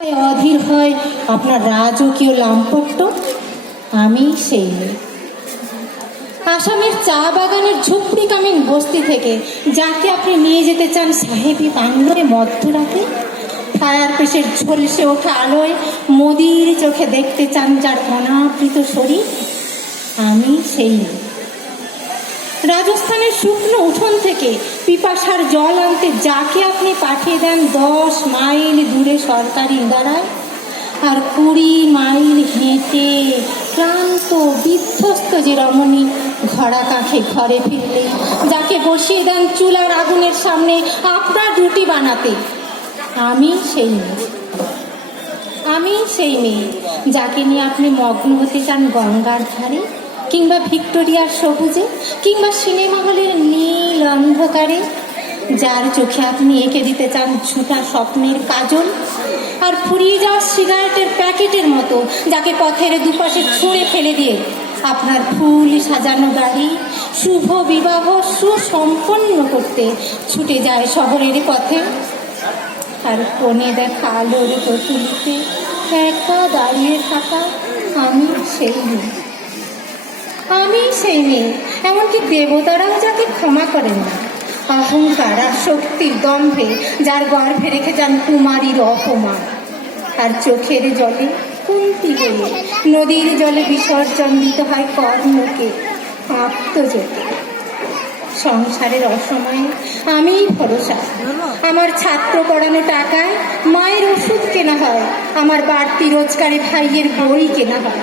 অধীর হয়, আপনার রাজকীয় লাম্পট্য, আমি সেই। আসামের চা বাগানের ঝুপড়ি কামিন বস্তি থেকে, যাকে আপনি নিয়ে যেতে চান সাহেবি বাংলোয় মধ্যরাতে ফায়ার পেশের ঝলসে ওঠা আলোয় মোদির চোখে দেখতে চান যার অনাবৃত শরীর, আমি সেই রাজস্থানের শুকনো উঠোন থেকে পিপাসার জল আনতে যাকে আপনি পাঠিয়ে দেন দশ মাইল দূরে সরকারি ইদারায় আর কুড়ি মাইল হেঁটে ক্লান্ত, বিধ্বস্ত যে রমণী ঘোড়া কাঁখে ঘরে ফিরলে, যাকে বসিয়ে দেন চুলার আগুনের সামনে, আপনার রুটি বানাতে। আমি সেই মেয়ে। আমি সেই মেয়ে, যাকে নিয়ে আপনি মগ্ন হতে চান গঙ্গার ধারে, কিংবা ভিক্টোরিয়ার সবুজে, কিংবা সিনেমা হলের নীল অন্ধকারে, যার চোখে আপনি এঁকে দিতে চান ঝুটা স্বপ্নের কাজল, আর ফুরিয়ে যাওয়া সিগারেটের প্যাকেটের মতো, যাকে পথের দুপাশে ছুঁড়ে ফেলে দিয়ে আপনার ফুল সাজানো গাড়ি শুভ বিবাহ সুসম্পন্ন করতে ছুটে যায় শহরের পথে। আর কোণে দেখা আলোর প্রতুলিতে একা দাঁড়িয়ে থাকা আমি সেই মেয়ে আমি সেই মেয়ে এমনকি দেবতারাও যাকে ক্ষমা করেন না। অহংকার আর শক্তির দম্ভে যার গর্ভে রেখে যান কুমারীর অপমান। আর চোখের জলে কুন্তি হয়ে নদীর জলে বিসর্জন দিতে হয় কর্ণকে আত্মজোটে সংসারের অসময়ে আমিই ভরসা। আমার ছাত্র পড়ানো টাকায় মায়ের ওষুধ কেনা হয়, আমার বাড়তি রোজগারে ভাইয়ের বই কেনা হয়।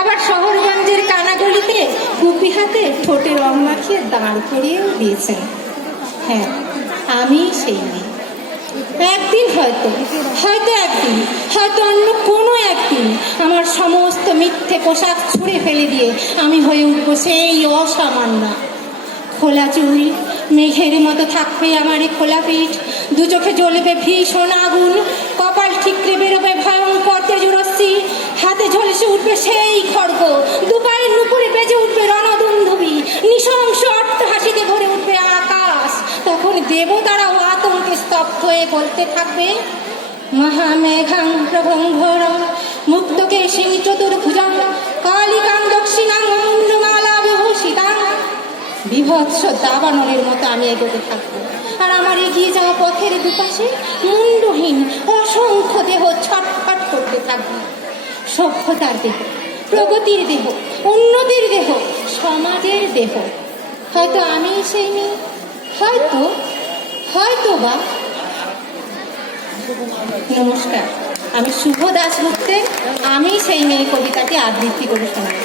আবার শহরগঞ্জের কানাগলিতে কুপি হাতে ঠোঁটে রং মাখিয়ে দাঁড় করিয়েও দিয়েছেন। হ্যাঁ আমি সেই একদিন হয়তো হয়তো একদিন, হয়তো অন্য কোনো একদিন আমার সমস্ত মিথ্যে পোশাক ছুঁড়ে ফেলে দিয়ে আমি হয়ে উঠবো সেই অসামান্য। খোলা চুল, মেঘের মতো থাকবে আমার এই খোলা পিঠ, দু চোখে জ্বলবে ভীষণ আগুন, কপাল ঠিকরে বেরোবে ভয়ঙ্কর তেজরশ্মি হাতে ঝলসে উঠবে সেই খড়গ। দুপায়ের নুপুরে বেজে উঠবে রণদুন্ধবী। নৃশংস অট্টহাসিতে ভরে উঠবে আকাশ। তখন দেবতারাও আতঙ্কে স্তব্ধ হয়ে বলতে থাকবে, মহামেঘাং প্রভঙ্ঘরং মুক্তকে সিং চতুর্ভুজাং, কালিকাং দক্ষিণাং মুন্ডমালা বিভূষিতাং। বিভৎস দাবানলের মতো আমি এগোতে থাকব। আর আমার এগিয়ে যাওয়া পথের দুপাশে মুন্ডহীন অসংখ্য দেহ থাকবে সভ্যতার দেহ, প্রগতির দেহ উন্নতির দেহ, সমাজের দেহ। হয়তো আমি সেই নেই হয়তো হয়তো বা। নমস্কার, আমি শুভ দাসগুপ্তের আমি সেই মেয়ে কবিতাটি আবৃত্তি করে শোনাই